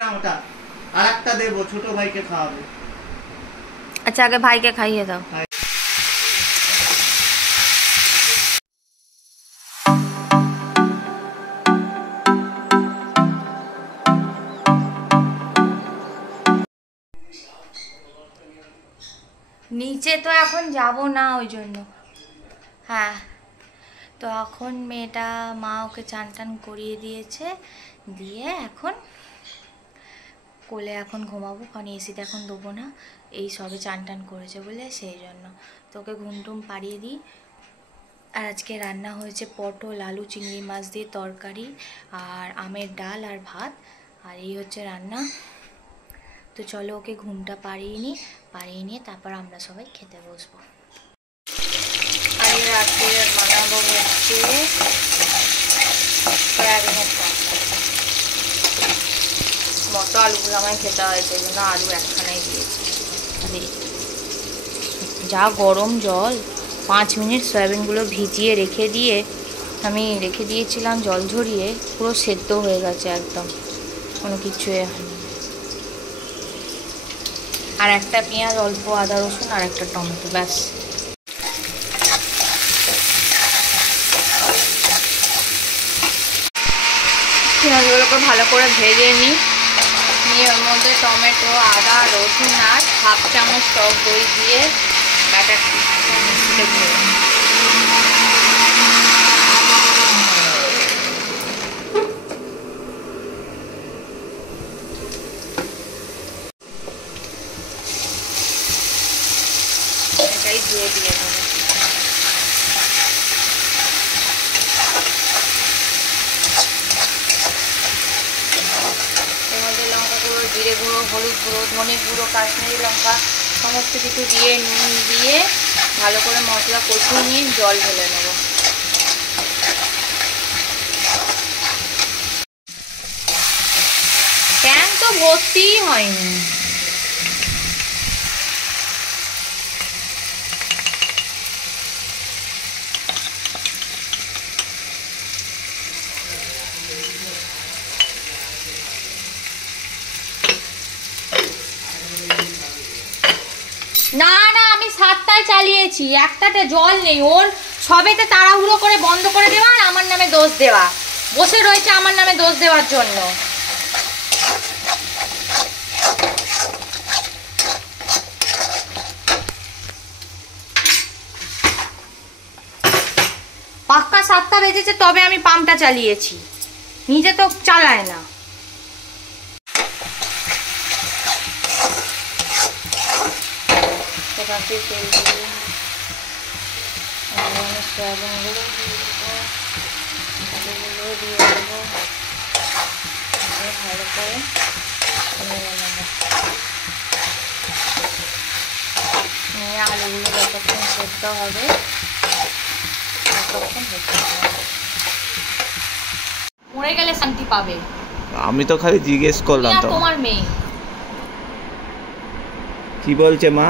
ওটা আরেকটা দেবো, ছোট ভাইকে খাওয়াবে। আচ্ছা আগে ভাইকে খাইয়ে দাও। নিচে তো এখন যাব না, ওই জন্য। হ্যাঁ, তো এখন মেয়েটা, মা ওকে চান টান করিয়ে দিয়েছে, দিয়ে এখন কোলে এখন ঘুমাবো, কারণ এসিতে এখন দেবো না, এই সবে চান টান করেছে বলে, সেই জন্য তোকে ঘুমটুম পাড়িয়ে দিই। আর আজকে রান্না হয়েছে পটল আলু চিংড়ি মাছ দিয়ে তরকারি, আর আমের ডাল আর ভাত, আর এই হচ্ছে রান্না। তো চলো ওকে ঘুমটা পাড়িয়ে নিয়ে তারপর আমরা সবাই খেতে বসবো। আর রাত্রে বানাবো হচ্ছে সয়াবিনের তরকারি। মতো আলুগুলো আমায় খেতে হয়, সেই জন্য আলু একখানাই দিয়েছি। যা গরম জল, 5 মিনিট সয়াবিনগুলো ভিজিয়ে আমি রেখে দিয়েছিলাম জল ঝরিয়ে, পুরো সেদ্ধ হয়ে গেছে একদম, কোনো কিছু হয়নি। আর একটা পেঁয়াজ, অল্প আদা রসুন আর একটা টমেটো, ব্যাস। পেঁয়াজগুলোকে ভালো করে ভেজে নিয়ে ওর মধ্যে টমেটো আদা রসুন আর 1/2 চামচ টক দই দিয়ে ব্যাটারটা মিক্সিতে ঘুরে এটাই দিয়ে দেবো। জিরে গুঁড়ো, হলুদ গুঁড়ো, ধনে গুঁড়ো, কাশ্মীরি লঙ্কা সমস্ত কিছু দিয়ে নুন দিয়ে ভালো করে মশলা কষিয়ে নিয়ে জল ঢেলে নেব। প্যান তো ভর্তিই হয়নি। না না, আমি 7টায় চালিয়েছি, একটাতে জল নেই। ওর সবেতে তাড়াহুড়ো করে বন্ধ করে দেওয়া আর আমার নামে দোষ দেওয়া, বসে রয়েছে আমার নামে দোষ দেওয়ার জন্য। পাক্কা 7টা বেজেছে তবে আমি পাম্পটা চালিয়েছি, নিজে তো চালায় না। তেল দিয়ে সয়াবিনগুলো দিয়ে দেবো, ভালো করে নিয়ে আলুগুলো যতক্ষণ সেদ্ধ হবে ততক্ষণ মরে গেলে শান্তি পাবে। আমি তো খালি জিজ্ঞেস করলাম, তো তোমার মেয়ে কি বলছে মা?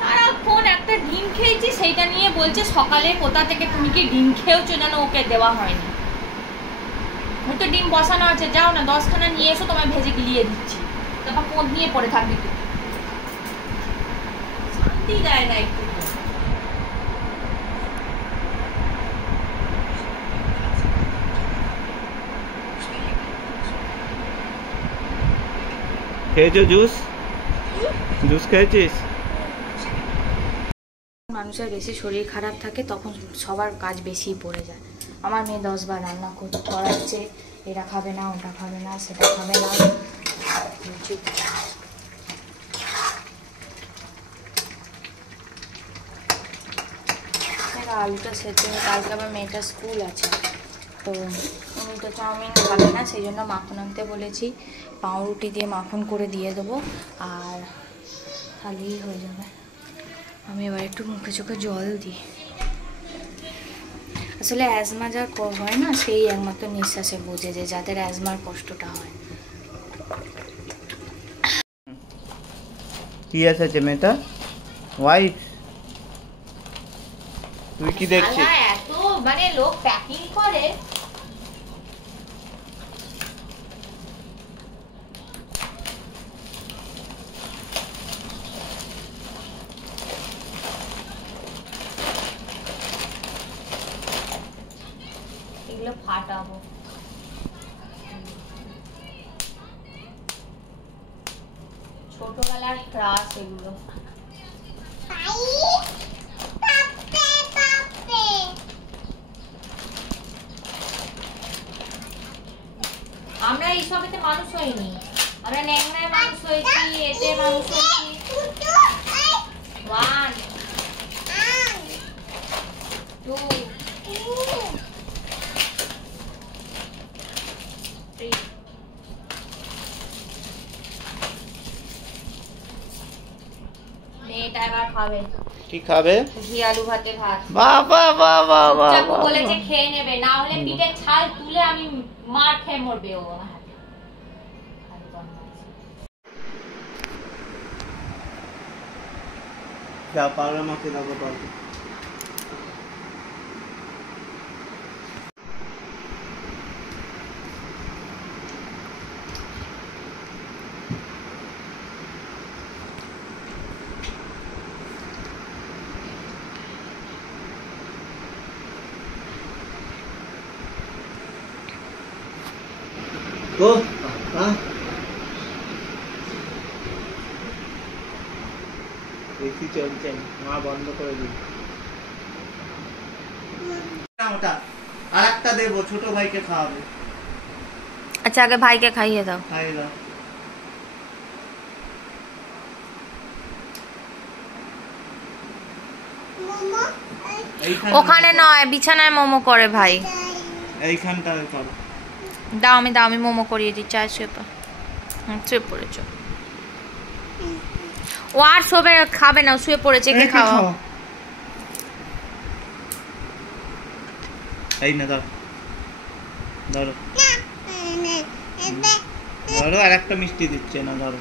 সারাক্ষণ একটা ডিম খেয়েছি, সেইটা নিয়ে বলছে সকালে কোথা থেকে তুমি কি ডিম খেয়েছো, যেন ওকে দেওয়া হয়নি। ওই তো ডিম বসানো আছে, যাও না 10খানা নিয়ে এসো, তোমায় ভেজে গিলিয়ে দিচ্ছি, তারপর কোদ নিয়ে পড়ে থাকবি তুই। শান্তি দেয় না একটু। খেয়েছো জুস? জুস খেয়েছিস? মানুষের বেশি শরীর খারাপ থাকে তখন সবার কাজ বেশি পড়ে যায়। আমার মেয়ে 10 বার রান্না করাচ্ছে, এটা খাবে না, ওটা খাবে না, সেটা খাবে না। আলুটা সেদ্ধ, কালকে আবার মেয়েটার স্কুল আছে, তো উনি তো চাউমিন খাবে না, সেই জন্য মাখন আনতে বলেছি। পাউরুটি দিয়ে মাখন করে দিয়ে দেবো, আর তাহলেই হয়ে যাবে। আমি এবার একটু মুখে চোখে জল দিই। আসলে অ্যাজমা যার হয় না, সেই একমাত্র নিঃশ্বাসে বোঝে, যে যাদের অ্যাজমার কষ্টটা হয়। কি এসেছে মেয়েটা? হোয়াইট? তুই কি দেখছিস? এত মানে লোক প্যাকিং করে। ফাটাবো। ছোটবেলার ক্রাশ এগুলো। আমরা এইসবেতে মানুষ হইনি, আমরা ন্যাংরায় মানুষ হয়েছি, এতে মানুষ হয়েছি। 1 2 3 মেয়েটা এবার খাবে। কি খাবে? ঘি আলু ভাতে ভাত। বাবা বাবা বাবা চাকু বলেছে খেয়ে নেবে, না হলে পিঠের ছাল তুলে আমি মার খেয়ে মরবে ও। যা পারো মাকে দাও পারো। গো এসি চলছে, মা বন্ধ করে দিই। ওটা আর একটা দেবো, ছোট ভাইকে খাওয়াবে। আচ্ছা আগে ভাইকে খাইয়ে দাও। খাইয়ে দাও। ওখানে নয়, বিছানায় মোমো করে ভাই। এইখানটা করো। দাও আমি মোমো করিয়ে দিই। চায় শুয়ে পড়েছো। ও আর শোবে খাবে না, শুয়ে পড়েছে। কে খাওয়া? এই না দাও, ধরো ধরো, আর একটা মিষ্টি দিচ্ছে না, ধরো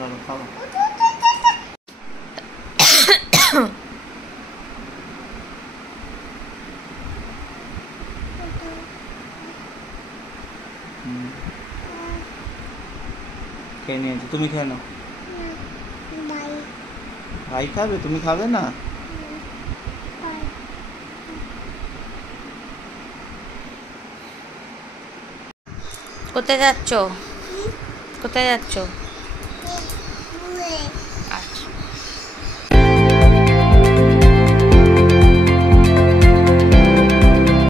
ধরো খাও। খেয়ে নিয়েছো, তুমি খেয়ে নাও। ভাই খাবে, তুমি খাবে না? কোথায় যাচ্ছ? কোথায় যাচ্ছ?